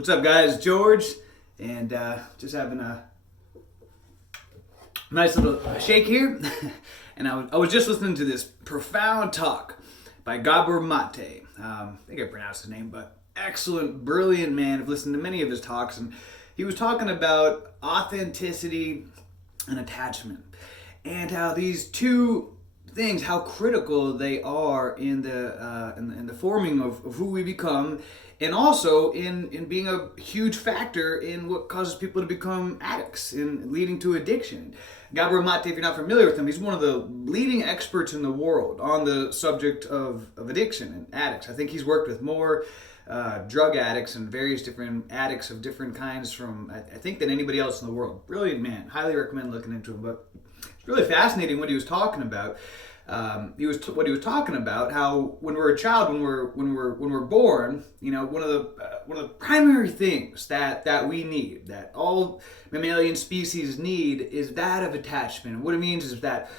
What's up, guys? George, and just having a nice little shake here. And I was just listening to this profound talk by Gabor Mate. I think I pronounced his name, but excellent, brilliant man. I've listened to many of his talks, and he was talking about authenticity and attachment, and how these two things, how critical they are in the forming of who we become, and also in being a huge factor in what causes people to become addicts and leading to addiction. Gabor Mate, if you're not familiar with him, he's one of the leading experts in the world on the subject of addiction and addicts. I think he's worked with more drug addicts and various different addicts of different kinds from, I think, than anybody else in the world. Brilliant man. Highly recommend looking into him. But it's really fascinating what he was talking about. He was talking about how when we're a child, when we're born, you know, one of the primary things that we need, that all mammalian species need, is that of attachment. And what it means is that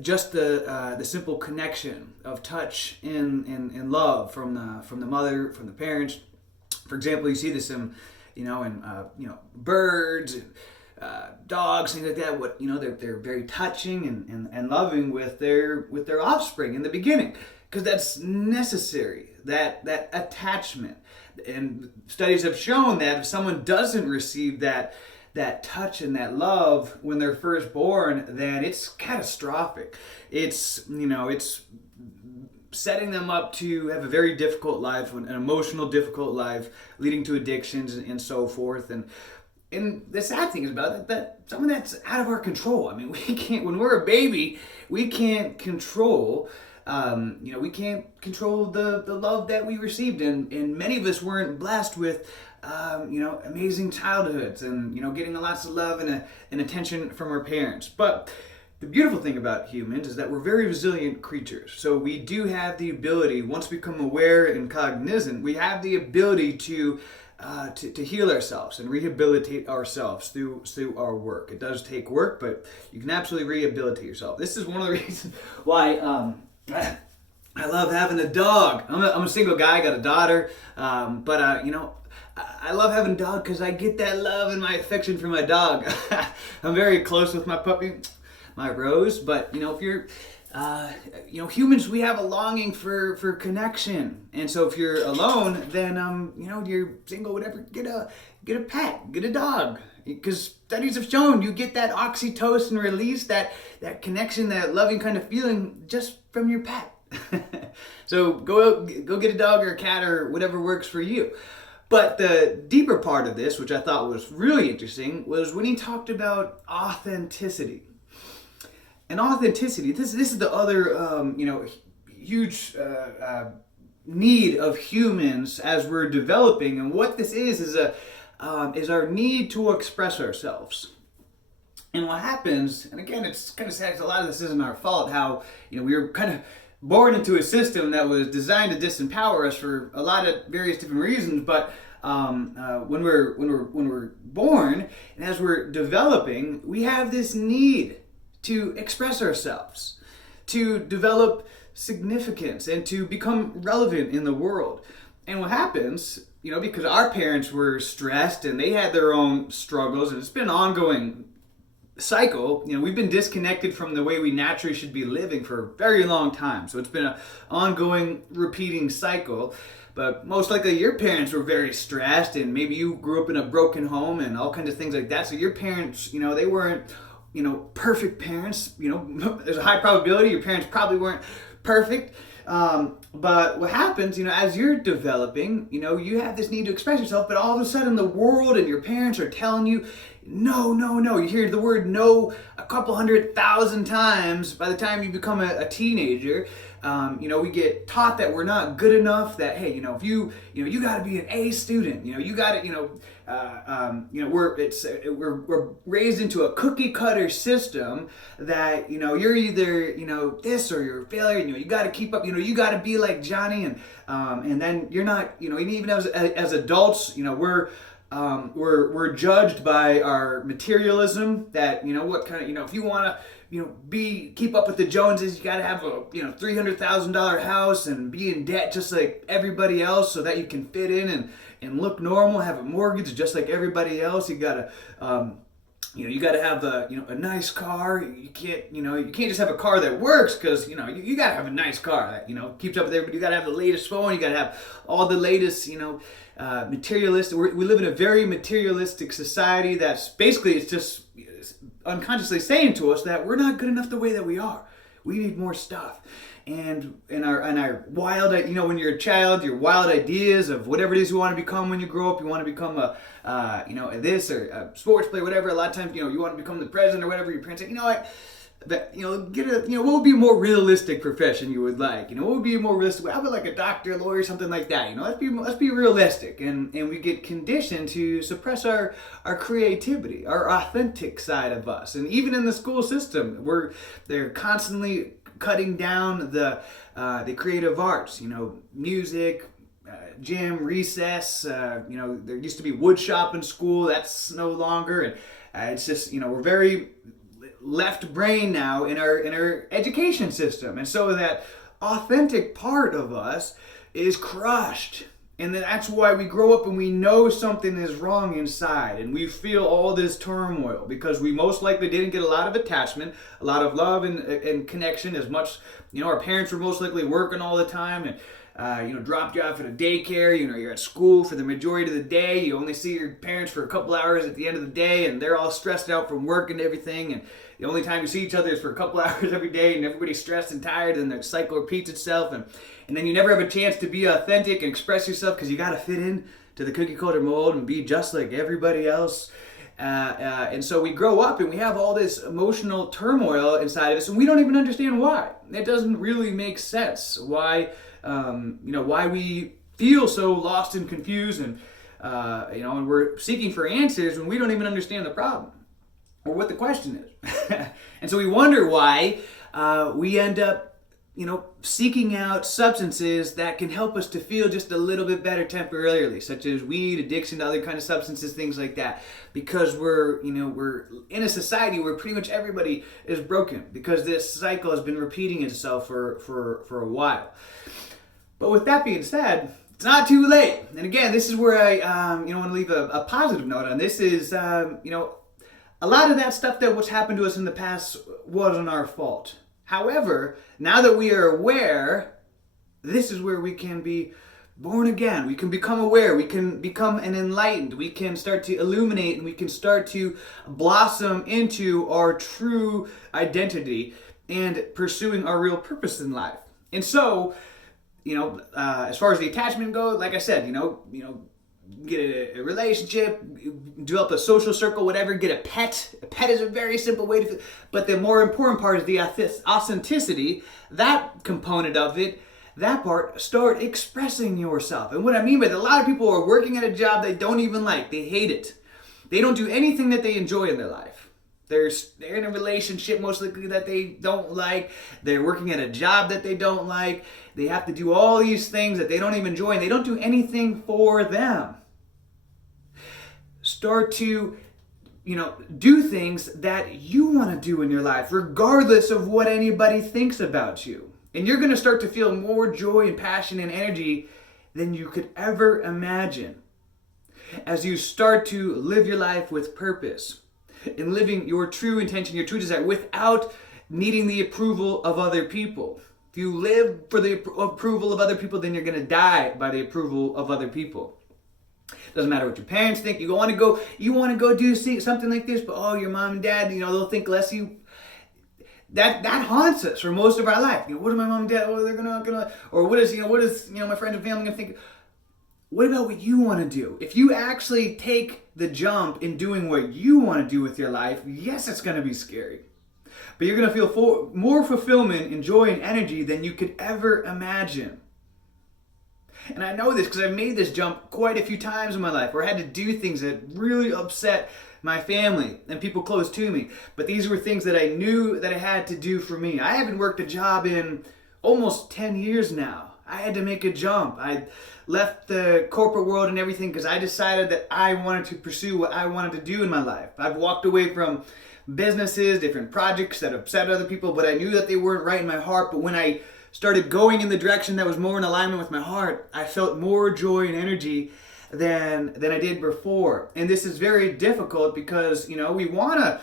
just the simple connection of touch and love from the mother, from the parents. For example, you see this in birds, dogs, things like that. They're very touching and loving with their offspring in the beginning, because that's necessary, that attachment. And studies have shown that if someone doesn't receive that touch and that love when they're first born, then it's catastrophic. It's setting them up to have a very difficult life, an emotional difficult life, leading to addictions and so forth. And the sad thing is about it, that something that's out of our control. I mean, we can't, when we're a baby, we can't control, we can't control the love that we received. And many of us weren't blessed with, amazing childhoods and, getting lots of love and attention from our parents. But the beautiful thing about humans is that we're very resilient creatures. So we do have the ability, once we become aware and cognizant, we have the ability to heal ourselves and rehabilitate ourselves through our work. It does take work, but you can absolutely rehabilitate yourself. This is one of the reasons why I love having a dog. I'm a single guy, I got a daughter, but I love having a dog because I get that love and my affection from my dog. I'm very close with my puppy, my Rose, but if you're humans, we have a longing for connection. And so if you're alone, then, you're single, whatever, get a pet, get a dog. Because studies have shown you get that oxytocin release, that connection, that loving kind of feeling just from your pet. So go get a dog or a cat or whatever works for you. But the deeper part of this, which I thought was really interesting, was when he talked about authenticity. And authenticity, this is the other, huge need of humans as we're developing. And what this is our need to express ourselves. And what happens, and again, it's kind of sad, a lot of this isn't our fault, how, we were kind of born into a system that was designed to disempower us for a lot of various different reasons. But when we're born and as we're developing, we have this need to express ourselves, to develop significance, and to become relevant in the world. And what happens, because our parents were stressed and they had their own struggles, and it's been an ongoing cycle, we've been disconnected from the way we naturally should be living for a very long time. So it's been an ongoing, repeating cycle. But most likely your parents were very stressed, and maybe you grew up in a broken home and all kinds of things like that. So your parents, they weren't perfect parents. There's a high probability your parents probably weren't perfect. But what happens, as you're developing, you have this need to express yourself, but all of a sudden the world and your parents are telling you, no. You hear the word no a couple 100,000 times by the time you become a teenager. We get taught that we're not good enough, that, hey, if you got to be an A student, you got to, we're raised into a cookie cutter system that, you're either, this or you're a failure, you got to keep up, you got to be like Johnny, and then you're not, and even as adults, we're judged by our materialism, that, what kind of, if you want to, keep up with the Joneses, you got to have a, $300,000 house and be in debt just like everybody else so that you can fit in and look normal, have a mortgage just like everybody else. You gotta, you got to have a nice car. You can't just have a car that works, because you got to have a nice car that keeps up with everybody. You got to have the latest phone. You got to have all the latest materialistic. We live in a very materialistic society that's basically, it's just unconsciously saying to us that we're not good enough the way that we are. We need more stuff. And in our wild, when you're a child, your wild ideas of whatever it is you want to become when you grow up. You want to become a this or a sports player, whatever. A lot of times, you want to become the president or whatever. Your parents say, what would be a more realistic profession you would like? What would be a more realistic? How about like a doctor, a lawyer, something like that? Let's be realistic. And we get conditioned to suppress our creativity, our authentic side of us. And even in the school system, they're constantly cutting down the creative arts, music, gym, recess, there used to be wood shop in school. That's no longer. And it's just, we're very left brain now in our education system. And so that authentic part of us is crushed. And that's why we grow up and we know something is wrong inside, and we feel all this turmoil because we most likely didn't get a lot of attachment, a lot of love and connection. As much, our parents were most likely working all the time and dropped you off at a daycare. You're at school for the majority of the day. You only see your parents for a couple hours at the end of the day, and they're all stressed out from work and everything. And the only time you see each other is for a couple hours every day, and everybody's stressed and tired, and the cycle repeats itself. And then you never have a chance to be authentic and express yourself because you got to fit in to the cookie cutter mold and be just like everybody else. And so we grow up and we have all this emotional turmoil inside of us, and we don't even understand why. It doesn't really make sense why we feel so lost and confused, and and we're seeking for answers when we don't even understand the problem or what the question is. And so we wonder why we end up seeking out substances that can help us to feel just a little bit better temporarily, such as weed, addiction to other kind of substances, things like that. Because we're in a society where pretty much everybody is broken, because this cycle has been repeating itself for a while. But with that being said, it's not too late. And again, this is where I want to leave a positive note on this. Is a lot of that stuff that what's happened to us in the past wasn't our fault. However, now that we are aware, this is where we can be born again. We can become aware. We can become an enlightened. We can start to illuminate, and we can start to blossom into our true identity and pursuing our real purpose in life. And so, as far as the attachment goes, like I said, get a relationship, develop a social circle, whatever, get a pet. A pet is a very simple way to, but the more important part is the authenticity, that component of it, that part, start expressing yourself. And what I mean by that, a lot of people are working at a job they don't even like. They hate it. They don't do anything that they enjoy in their life. They're in a relationship most likely that they don't like. They're working at a job that they don't like. They have to do all these things that they don't even enjoy, and they don't do anything for them. Start to, do things that you want to do in your life, regardless of what anybody thinks about you. And you're going to start to feel more joy and passion and energy than you could ever imagine as you start to live your life with purpose and living your true intention, your true desire, without needing the approval of other people. If you live for the approval of other people, then you're going to die by the approval of other people. Doesn't matter what your parents think. You want to go do something like this, but your mom and dad, they'll think less of you. That haunts us for most of our life. What are my mom and dad? Oh, they're gonna, or what is my friends and family gonna think? What about what you want to do? If you actually take the jump in doing what you want to do with your life, yes, it's gonna be scary, but you're gonna feel more fulfillment and joy and energy than you could ever imagine. And I know this because I've made this jump quite a few times in my life where I had to do things that really upset my family and people close to me. But these were things that I knew that I had to do for me. I haven't worked a job in almost 10 years now. I had to make a jump. I left the corporate world and everything because I decided that I wanted to pursue what I wanted to do in my life. I've walked away from businesses, different projects that upset other people, but I knew that they weren't right in my heart. But when I started going in the direction that was more in alignment with my heart, I felt more joy and energy than I did before. And this is very difficult because, we want to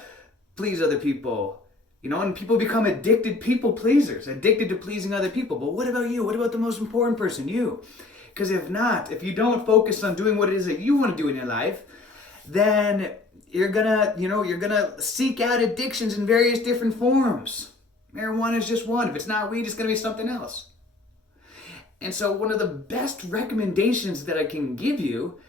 please other people. And people become addicted people pleasers, addicted to pleasing other people. But what about you? What about the most important person, you? Because if you don't focus on doing what it is that you want to do in your life, then you're gonna seek out addictions in various different forms. Marijuana is just one. If it's not weed, it's gonna be something else. And so one of the best recommendations that I can give you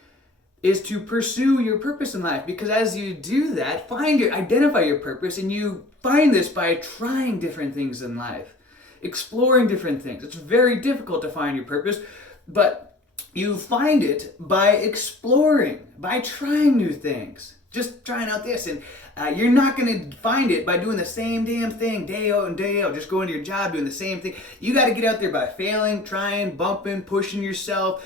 is to pursue your purpose in life, because as you do that, identify your purpose, and you find this by trying different things in life, exploring different things. It's very difficult to find your purpose, but you find it by exploring, by trying new things, just trying out this. And you're not going to find it by doing the same damn thing day out and day out, just going to your job, doing the same thing. You got to get out there by failing, trying, bumping, pushing yourself,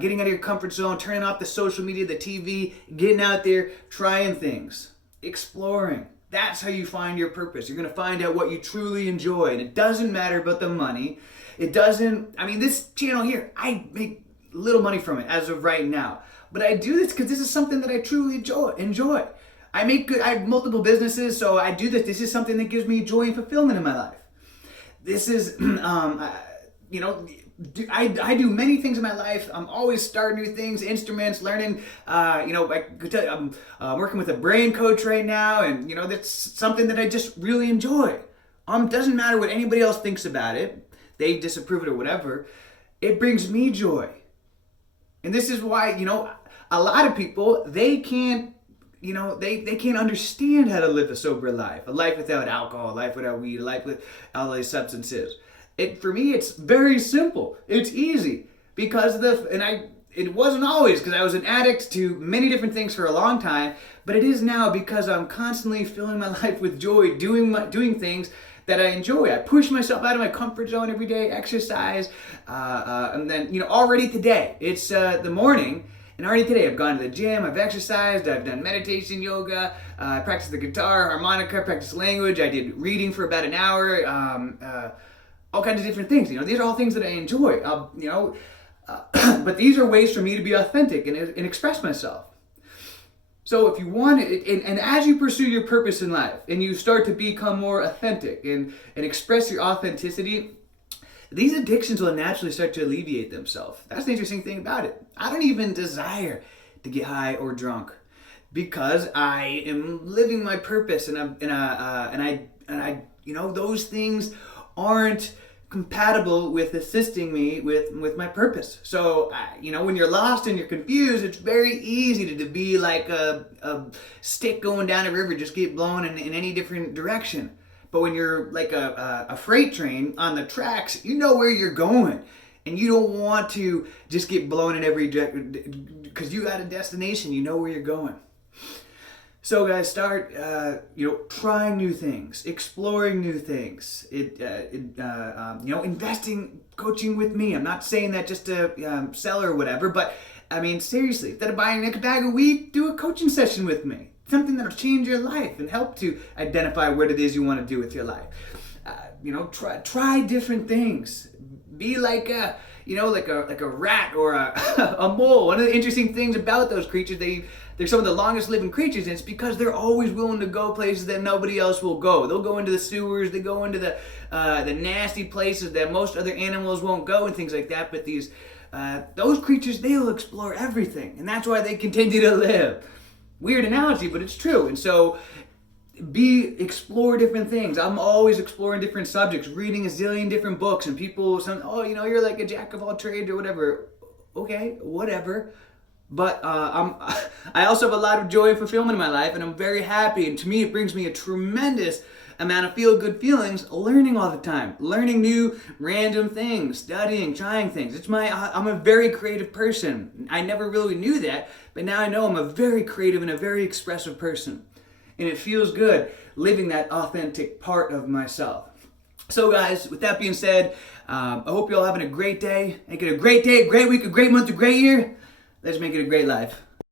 getting out of your comfort zone, turning off the social media, the TV, getting out there, trying things, exploring. That's how you find your purpose. You're going to find out what you truly enjoy. And it doesn't matter about the money. This channel here, I make little money from it as of right now. But I do this because this is something that I truly enjoy. I have multiple businesses, so I do this. This is something that gives me joy and fulfillment in my life. This is, I do many things in my life. I'm always starting new things, instruments, learning. I could tell you, I'm working with a brain coach right now, and that's something that I just really enjoy. Doesn't matter what anybody else thinks about it, they disapprove it or whatever. It brings me joy, and this is why a lot of people they can't understand how to live a sober life, a life without alcohol, a life without weed, a life with all these substances. For me, it's very simple. It's easy because it wasn't always, because I was an addict to many different things for a long time, but it is now because I'm constantly filling my life with joy, doing things that I enjoy. I push myself out of my comfort zone every day, exercise, and then already today it's the morning. And already today, I've gone to the gym, I've exercised, I've done meditation, yoga, I practiced the guitar, harmonica, practiced language, I did reading for about an hour, all kinds of different things. These are all things that I enjoy. But these are ways for me to be authentic and express myself. So if you want it, and as you pursue your purpose in life, and you start to become more authentic and express your authenticity, these addictions will naturally start to alleviate themselves. That's the interesting thing about it. I don't even desire to get high or drunk because I am living my purpose, and those things aren't compatible with assisting me with my purpose. So when you're lost and you're confused, it's very easy to be like a stick going down a river, just get blown in any different direction. But when you're like a freight train on the tracks, you know where you're going. And you don't want to just get blown in every direction because you got a destination. You know where you're going. So guys, start trying new things, exploring new things. Investing, coaching with me. I'm not saying that just to sell or whatever, but seriously, instead of buying a bag of weed, do a coaching session with me. Something that'll change your life and help to identify what it is you want to do with your life. Try different things. Be like a rat or a mole. One of the interesting things about those creatures, they're some of the longest living creatures, and it's because they're always willing to go places that nobody else will go. They'll go into the sewers, they go into the nasty places that most other animals won't go and things like that. But those creatures, they'll explore everything, and that's why they continue to live. Weird analogy, but it's true. And so explore different things. I'm always exploring different subjects, reading a zillion different books, and people, you're like a jack of all trades or whatever. Okay, whatever. But I also have a lot of joy and fulfillment in my life, and I'm very happy. And to me, it brings me a tremendous amount of feel-good feelings learning all the time, learning new random things, studying, trying things. I'm a very creative person. I never really knew that, but now I know I'm a very creative and a very expressive person. And it feels good living that authentic part of myself. So guys, with that being said, I hope you're all having a great day. Make it a great day, a great week, a great month, a great year. Let's make it a great life.